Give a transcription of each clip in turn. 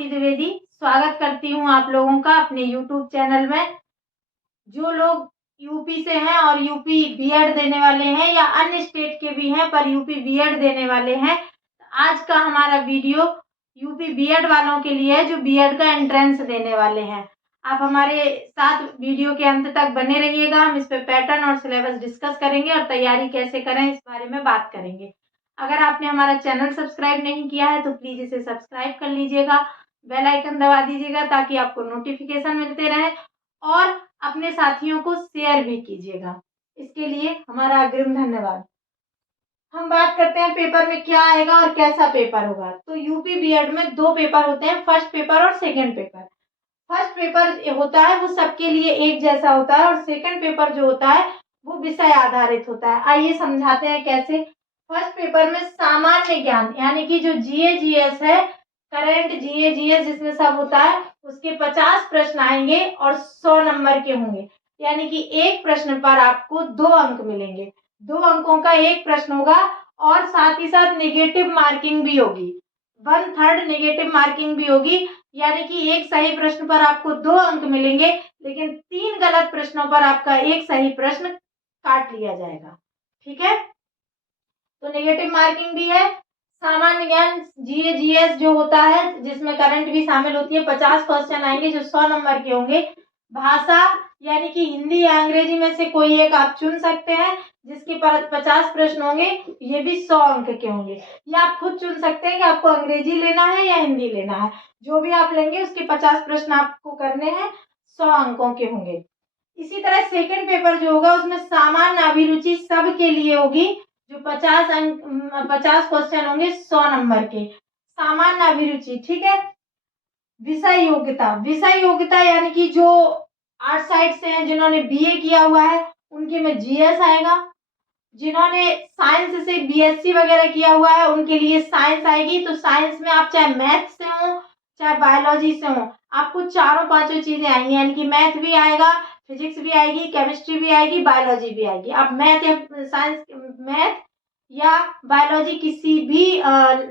भारती द्विवेदी स्वागत करती हूँ आप लोगों का अपने YouTube चैनल में। जो लोग यूपी से हैं और यूपी बीएड देने वाले हैं या अन्य स्टेट के भी हैं पर यूपी बीएड देने वाले हैं, आज का हमारा वीडियो यूपी बीएड वालों के लिए है जो बीएड का एंट्रेंस देने वाले हैं। आप हमारे साथ वीडियो के अंत तक बने रहिएगा। हम इस पे पैटर्न और सिलेबस डिस्कस करेंगे और तैयारी कैसे करें इस बारे में बात करेंगे। अगर आपने हमारा चैनल सब्सक्राइब नहीं किया है तो प्लीज इसे सब्सक्राइब कर लीजिएगा, बेल आइकन दबा दीजिएगा ताकि आपको नोटिफिकेशन मिलते रहे और अपने साथियों को शेयर भी कीजिएगा। इसके लिए हमारा अग्रिम धन्यवाद। हम बात करते हैं पेपर में क्या आएगा और कैसा पेपर होगा। तो यूपी बीएड में 2 पेपर होते हैं, फर्स्ट पेपर और सेकंड पेपर। फर्स्ट पेपर होता है वो सबके लिए एक जैसा होता है और सेकंड पेपर जो होता है वो विषय आधारित होता है। आइए समझाते हैं कैसे। फर्स्ट पेपर में सामान्य ज्ञान यानी कि जो जीए जीएस है, करंट जीए जीएस जिसमें सब होता है, उसके 50 प्रश्न आएंगे और 100 नंबर के होंगे। यानी कि एक प्रश्न पर आपको 2 अंक मिलेंगे। 2 अंकों का एक प्रश्न होगा और साथ ही साथ नेगेटिव मार्किंग भी होगी, 1/3 नेगेटिव मार्किंग भी होगी। यानी कि एक सही प्रश्न पर आपको 2 अंक मिलेंगे, लेकिन 3 गलत प्रश्नों पर आपका एक सही प्रश्न काट लिया जाएगा। ठीक है, तो नेगेटिव मार्किंग भी है। सामान्य ज्ञान जीए जीएस जो होता है जिसमें करंट भी शामिल होती है, 50 क्वेश्चन आएंगे जो 100 नंबर के होंगे। भाषा यानी कि हिंदी या अंग्रेजी में से कोई एक आप चुन सकते हैं जिसके पर 50 प्रश्न होंगे, ये भी 100 अंक के होंगे। या आप खुद चुन सकते हैं कि आपको अंग्रेजी लेना है या हिंदी लेना है। जो भी आप लेंगे उसके 50 प्रश्न आपको करने हैं, 100 अंकों के होंगे। इसी तरह सेकंड पेपर जो होगा उसमें सामान्य अभिरुचि सबके लिए होगी, जो 50 क्वेश्चन होंगे 100 नंबर के। सामान्य अभिरुचि, ठीक है। विषय योग्यता, विषय योग्यता यानी कि जो आर्ट साइड से हैं, जिन्होंने बीए किया हुआ है उनके में जीएस आएगा। जिन्होंने साइंस से बीएससी वगैरह किया हुआ है उनके लिए साइंस आएगी। तो साइंस में आप चाहे मैथ से हो चाहे बायोलॉजी से हो, आपको चारों पांचों चीजें आएंगी। यानी कि मैथ भी आएगा, फिजिक्स भी आएगी, केमिस्ट्री भी आएगी, बायोलॉजी भी आएगी। आप मैथ या साइंस, मैथ या बायोलॉजी किसी भी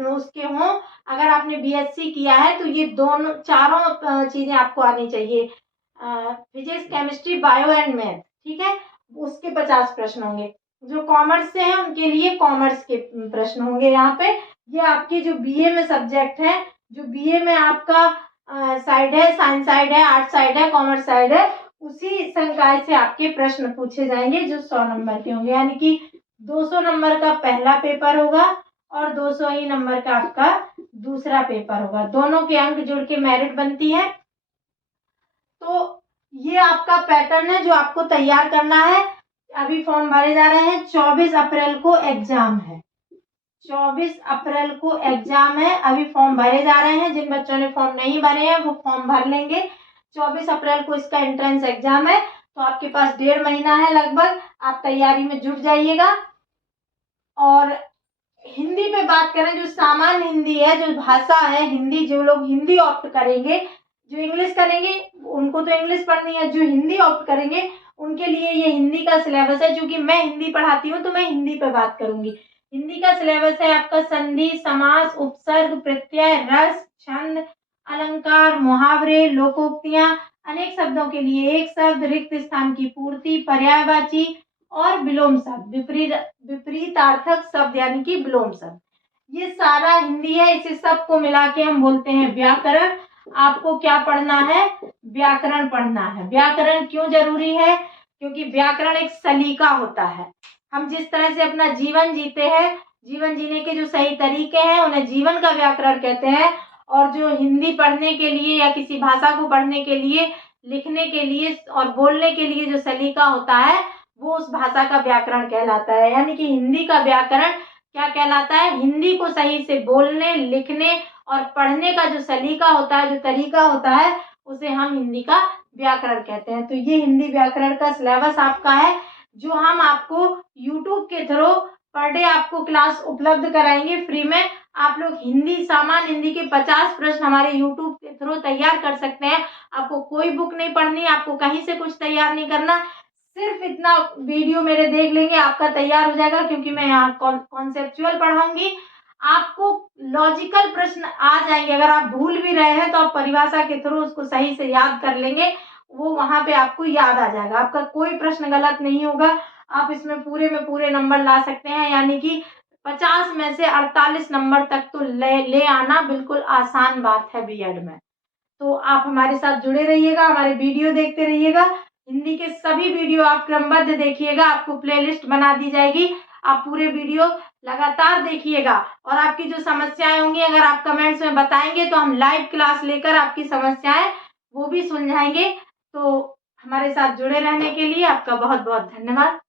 उसके हों, अगर आपने बीएससी किया है तो ये दोनों चारों चीजें आपको आनी चाहिए, physics, chemistry, bio and math. ठीक है, उसके 50 प्रश्न होंगे। जो कॉमर्स से हैं उनके लिए कॉमर्स के प्रश्न होंगे। यहाँ पे ये आपके जो बीए में सब्जेक्ट है, जो बीए में आपका साइड है, साइंस साइड है, आर्ट साइड है, कॉमर्स साइड है, उसी संकाय से आपके प्रश्न पूछे जाएंगे जो 100 नंबर के होंगे। यानी कि 200 नंबर का पहला पेपर होगा और 200 ही नंबर का आपका दूसरा पेपर होगा। दोनों के अंक जुड़ के मेरिट बनती है। तो ये आपका पैटर्न है जो आपको तैयार करना है। अभी फॉर्म भरे जा रहे हैं, 24 अप्रैल को एग्जाम है। 24 अप्रैल को एग्जाम है। अभी फॉर्म भरे जा रहे हैं। जिन बच्चों ने फॉर्म नहीं भरे हैं वो फॉर्म भर लेंगे। 24 अप्रैल को इसका एंट्रेंस एग्जाम है। तो आपके पास 1.5 महीना है लगभग, आप तैयारी में जुट जाइएगा। और हिंदी पे बात करें, जो सामान्य हिंदी है, जो भाषा है हिंदी, जो लोग हिंदी ऑप्ट करेंगे, जो इंग्लिश करेंगे उनको तो इंग्लिश पढ़नी है, जो हिंदी ऑप्ट करेंगे उनके लिए ये हिंदी का सिलेबस है। क्योंकि मैं हिंदी पढ़ाती हूँ तो मैं हिंदी पे बात करूंगी। हिंदी का सिलेबस है आपका संधि, समास, उपसर्ग, प्रत्यय, रस, छंद, अलंकार, मुहावरे, लोकोक्तियां, अनेक शब्दों के लिए एक शब्द, रिक्त स्थान की पूर्ति, पर्यायवाची और विलोम शब्द, विपरीतार्थक शब्द यानी कि विलोम शब्द, ये सारा हिंदी है। इसे सबको मिला के हम बोलते हैं व्याकरण। आपको क्या पढ़ना है? व्याकरण पढ़ना है। व्याकरण क्यों जरूरी है? क्योंकि व्याकरण एक सलीका होता है। हम जिस तरह से अपना जीवन जीते हैं, जीवन जीने के जो सही तरीके हैं उन्हें जीवन का व्याकरण कहते हैं। और जो हिंदी पढ़ने के लिए या किसी भाषा को पढ़ने के लिए, लिखने के लिए और बोलने के लिए जो सलीका होता है वो उस भाषा का व्याकरण कहलाता है। यानी कि हिंदी का व्याकरण क्या कहलाता है? हिंदी को सही से बोलने, लिखने और पढ़ने का जो सलीका होता है, जो तरीका होता है, उसे हम हिंदी का व्याकरण कहते हैं। तो ये हिंदी व्याकरण का सिलेबस आपका है जो हम आपको यूट्यूब के थ्रू पर डे आपको क्लास उपलब्ध कराएंगे फ्री में। आप लोग हिंदी, सामान्य हिंदी के 50 प्रश्न हमारे यूट्यूब के थ्रू तैयार कर सकते हैं। आपको कोई बुक नहीं पढ़नी, आपको कहीं से कुछ तैयार नहीं करना, सिर्फ इतना वीडियो मेरे देख लेंगे आपका तैयार हो जाएगा। क्योंकि मैं यहाँ कॉन्सेप्चुअल पढ़ाऊंगी, आपको लॉजिकल प्रश्न आ जाएंगे। अगर आप भूल भी रहे हैं तो आप परिभाषा के थ्रू उसको सही से याद कर लेंगे, वो वहां पे आपको याद आ जाएगा। आपका कोई प्रश्न गलत नहीं होगा। आप इसमें पूरे में पूरे नंबर ला सकते हैं, यानी कि 50 में से 48 नंबर तक तो ले आना बिल्कुल आसान बात है बीएड में। तो आप हमारे साथ जुड़े रहिएगा, हमारे वीडियो देखते रहिएगा। हिंदी के सभी वीडियो आप क्रमबद्ध देखिएगा, आपको प्लेलिस्ट बना दी जाएगी। आप पूरे वीडियो लगातार देखिएगा और आपकी जो समस्याएं होंगी अगर आप कमेंट्स में बताएंगे तो हम लाइव क्लास लेकर आपकी समस्याएं वो भी सुलझाएंगे। तो हमारे साथ जुड़े रहने के लिए आपका बहुत बहुत धन्यवाद।